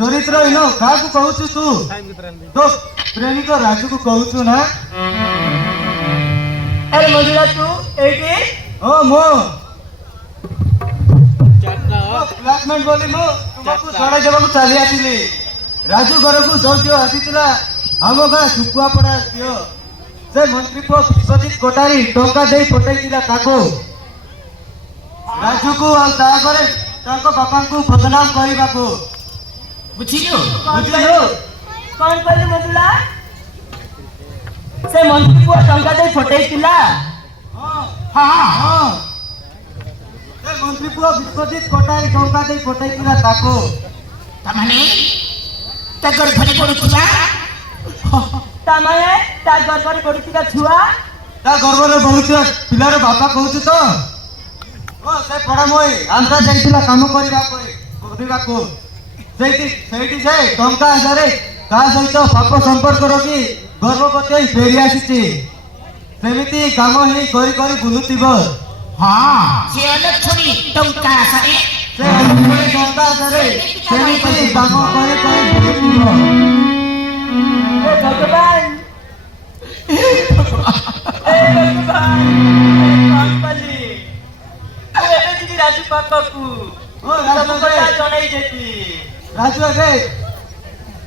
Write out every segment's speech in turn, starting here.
चरित्र इनो काकू कहूचु तू तो प्रेमी को राजू को कहूचु ना। अरे मंजुला तू एके ओ मो क्लासमेट बोली मो तुमको सड़ा जब को चली आथिली राजू घर को जो जो आसीतिला हम गा सुकुआ पड़ा दियो से मंत्री को विश्वजित कोटारी टोका देई पटैतिला ताको राजू को आ दया करे ताको बापा को बदनाम करिबा को बुझियो बुझियो कौन कहले मंजुला से मंत्री को टंका दे फटैतिला। हां हां हां से मंत्री को विश्वजित कोटारी टोका देई पटैतिला ताको तमाने तगर भले पडुथिला तमाने ता गरबरे पडुथिला छुआ ता गर्वरे बहुथिला पिलार बापा कहूछु तो ओ से पड़ा मोई आंध्रा जाइतिला काम करिबा को ସେଇଠି ସେ ଟଙ୍କା ଆଧାରେ କାହା ସହିତ ପାପ ସମ୍ପର୍କ ରଖି ଗର୍ଭବତୀ ଫେରି ଆସିଛି ସେମିତି କାମ ହିଁ କରି କରି ବୁଲୁଥିବ। ହଁ ସେ ଅଲକ୍ଷଣୀ ଟଙ୍କା ଆଶାରେ ସେ ଅଲକ୍ଷଣୀ ଟଙ୍କା ଆଧାରେ ସେମିତି କାମ କରି କରି ବୁଲୁଥିବ। ଏ ଭଗବାନ କଲି ମୁଁ ଏବେ ଯିବି ରାଜୁ ପାଖକୁ ଓ ରାଜୁ ଜଣାଇ ଦେବି। ରାଜୁ ଏବେ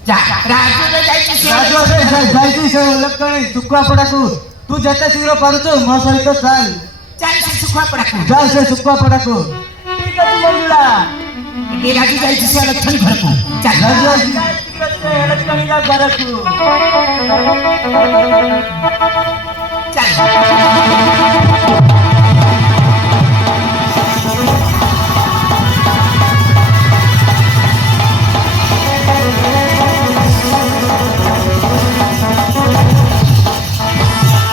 ରାଜୁ ଯାଇଛି ସେ ଅଲକ୍ଷଣୀ ଶୁଖୁଆପଡ଼ାକୁ ତୁ ଯେତେ ଶୀଘ୍ର ପାରୁଛୁ ମୋ ସହିତ ଚାଲ ଶୁଖୁଆପଡ଼ାକୁ ଯା ସେ ଶୁଖୁଆପଡ଼ାକୁ। ଠିକ ଅଛି ମଞ୍ଜୁଳା ଏ ରାଜୁ ଯାଇଛି ସେ ଅଲକ୍ଷଣୀ ଘରକୁ ରାଜୁ ଅଲକ୍ଷଣୀର ଘରକୁ